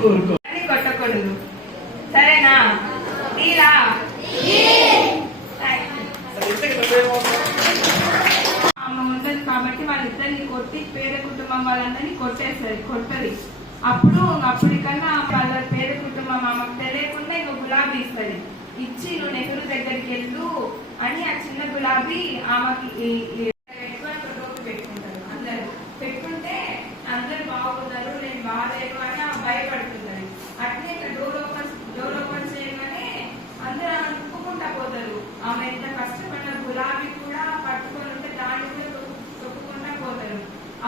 కోరుకో. అని కొట్టకూడదు. సరేనా? డీలా అమ్మ ఉండదు కాబట్టి వాళ్ళిద్దరిని కొట్టి పేద కుటుంబం వాళ్ళందరినీ కొట్టేస్తారు కొట్టది అప్పుడు అప్పటికన్నా వాళ్ళ పేద కుటుంబం ఆమెకు తెలియకుండా ఇంకో గులాబీ ఇస్తుంది. ఇచ్చి నువ్వు నెహ్రూ దగ్గరికి వెళ్ళు అని ఆ చిన్న గులాబీ ఆమెకి పెట్టుకుంటారు అందరూ. పెట్టుకుంటే అందరు బాగున్నారు నేను బాగాలేను అని ఆమె అట్లే ఇట్లా డోర్ ఓపెన్ డోర్ ఓపెన్ చేయగానే అందరూ ఆమె తొక్కుకుంటా పోతారు. ఆమె ఎంత కష్టపడిన గులాబీ కూడా పట్టుకొని ఉంటే దాన్ని కూడా తొక్కుకుంటా పోతారు.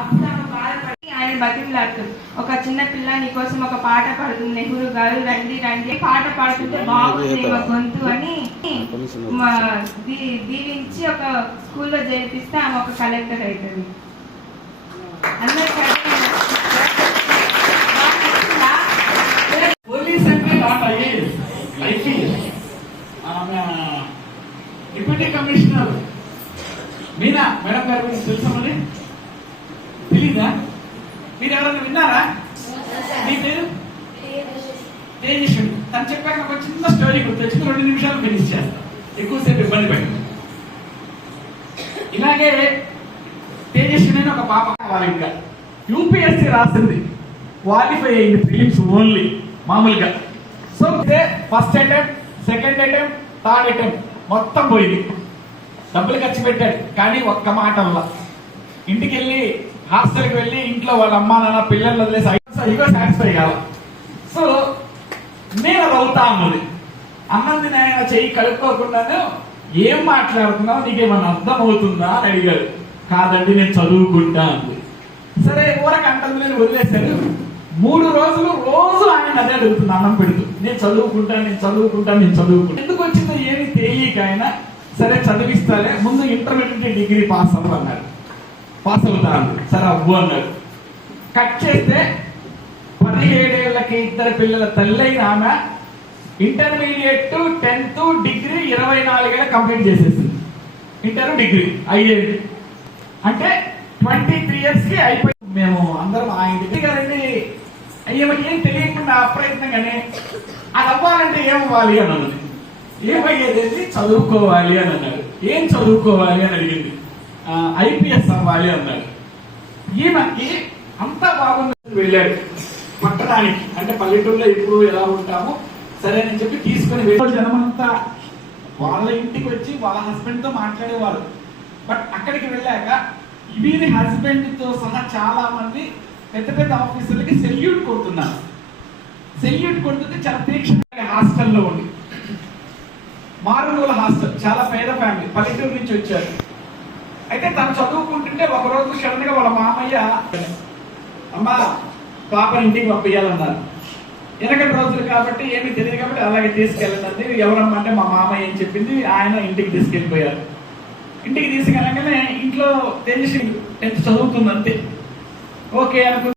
అప్పుడు ఆమె బాధపడి ఆయన బతిమలాడుతుంది. ఒక చిన్న పిల్ల నీ కోసం ఒక పాట పాడుతుంది. నెహ్రూ గారు రండి రండి పాట పాడుతుంటే బాగుంది మా గొంతు అని దీవించి ఒక స్కూల్లో చేర్పిస్తే ఆమె ఒక కలెక్టర్ అవుతుంది అందరికీ పోలీస్ అంటే నాట్ ఐఏఎస్ ఐపీఎస్ ఆమె డిప్యూటీ కమిషనర్ మీనా మేడం గారి గురించి తెలుసామని తెలీదా? మీరు ఎవరైనా విన్నారా? మీ పేరు? తేజస్వి తను చెప్పాక నాకు ఒక చిన్న స్టోరీ గుర్తొచ్చింది. రెండు నిమిషాలు ఫినిష్ చేస్తాను ఎక్కువసేపు ఇబ్బంది పడింది. ఇలాగే తేజస్విని అని ఒక పాప కావాలి ఇంకా. యూపీఎస్సీ రాసింది. క్వాలిఫై అయింది ఫిలిమ్స్ ఓన్లీ మామూలుగా. So first attempt second attempt third attempt మొత్తం పోయింది. డబ్బులు ఖర్చు పెట్టాడు. కానీ ఒక్క మాట వల్ల ఇంటికి వెళ్ళి హాస్టల్కి వెళ్ళి ఇంట్లో వాళ్ళ అమ్మా నాన్న పిల్లలు వదిలేసి ఇగో సాటిస్ఫై కావాలి సో నేను అది అవుతా అన్నది. అన్నది నేను చెయ్యి కలుపుకోకుండాను ఏం మాట్లాడుతున్నావు? నీకేమన్నా అర్థం అవుతుందా అని అడిగాడు. కాదండి నేను చదువుకుంటా అంది సరే ఊరకు అంటుంది నేను వదిలేశాను మూడు రోజులు రోజు ఆయన అదే అడుగుతుంది అన్నం పెడుతూ. నేను చదువుకుంటా నేను చదువుకుంటాను నేను చదువుకుంటాను ఎందుకు వచ్చింది ఏమి తెలియక ఆయన సరే చదివిస్తాలే ముందు ఇంటర్మీడియట్ డిగ్రీ పాస్ అవ్వు అన్నాడు. పాస్ అవుతాను. సరే అవ్వు అన్నాడు. కట్ చేస్తే పదిహేడేళ్ళకి ఇద్దరు పిల్లల తల్లైన ఆమె ఇంటర్మీడియట్ టెన్త్ డిగ్రీ ఇరవై నాలుగేళ్ళ కంప్లీట్ చేసేసింది. ఇంటర్ డిగ్రీ ఐదేళ్ళు అంటే ట్వంటీ త్రీ ఇయర్స్కి అయిపోయి మేము అందరం ఆ ఇంటికి గారండి అయ్యేమని ఏం తెలియకుండా అప్రయత్నంగానే అది అవ్వాలంటే ఏమవ్వాలి అని అన్నది. ఏమయ్యేది చదువుకోవాలి అని అన్నాడు. ఏం చదువుకోవాలి అని అడిగింది. ఐపీఎస్ అవ్వాలి అన్నాడు. ఈమెకి అంతా బాగుందని వెళ్ళాడు. పట్టడానికి అంటే పల్లెటూరులో ఎప్పుడు ఎలా ఉంటామో సరే అని చెప్పి తీసుకుని వెళ్ళి జనమంతా వాళ్ళ ఇంటికి వచ్చి వాళ్ళ హస్బెండ్తో మాట్లాడేవారు. బట్ అక్కడికి వెళ్ళాక వీరి హస్బెండ్తో సహా చాలా మంది పెద్ద పెద్ద ఆఫీసులకి సెల్యూట్ కొడుతున్నారు. సెల్యూట్ కొడుతుంటే చాలా తీక్షణంగా హాస్టల్లో ఉండి. మారుమూల హాస్టల్ చాలా పేద ఫ్యామిలీ పల్లెటూరు నుంచి వచ్చారు. అయితే తను చదువుకుంటుంటే ఒక రోజు సడన్గా వాళ్ళ మామయ్య అమ్మా పాపని ఇంటికి పంపించాలన్నారు వెనకటి రోజులు కాబట్టి ఏమీ తెలియదు కాబట్టి అలాగే తీసుకెళ్ళండి ఎవరమ్మా అంటే మా మామయ్య అని చెప్పింది. ఆయన ఇంటికి తీసుకెళ్ళిపోయారు. ఇంటికి తీసుకెళ్ళగానే ఇంట్లో తెలిసి టెన్త్ చదువుతుంది అంతే ఓకే అనుకు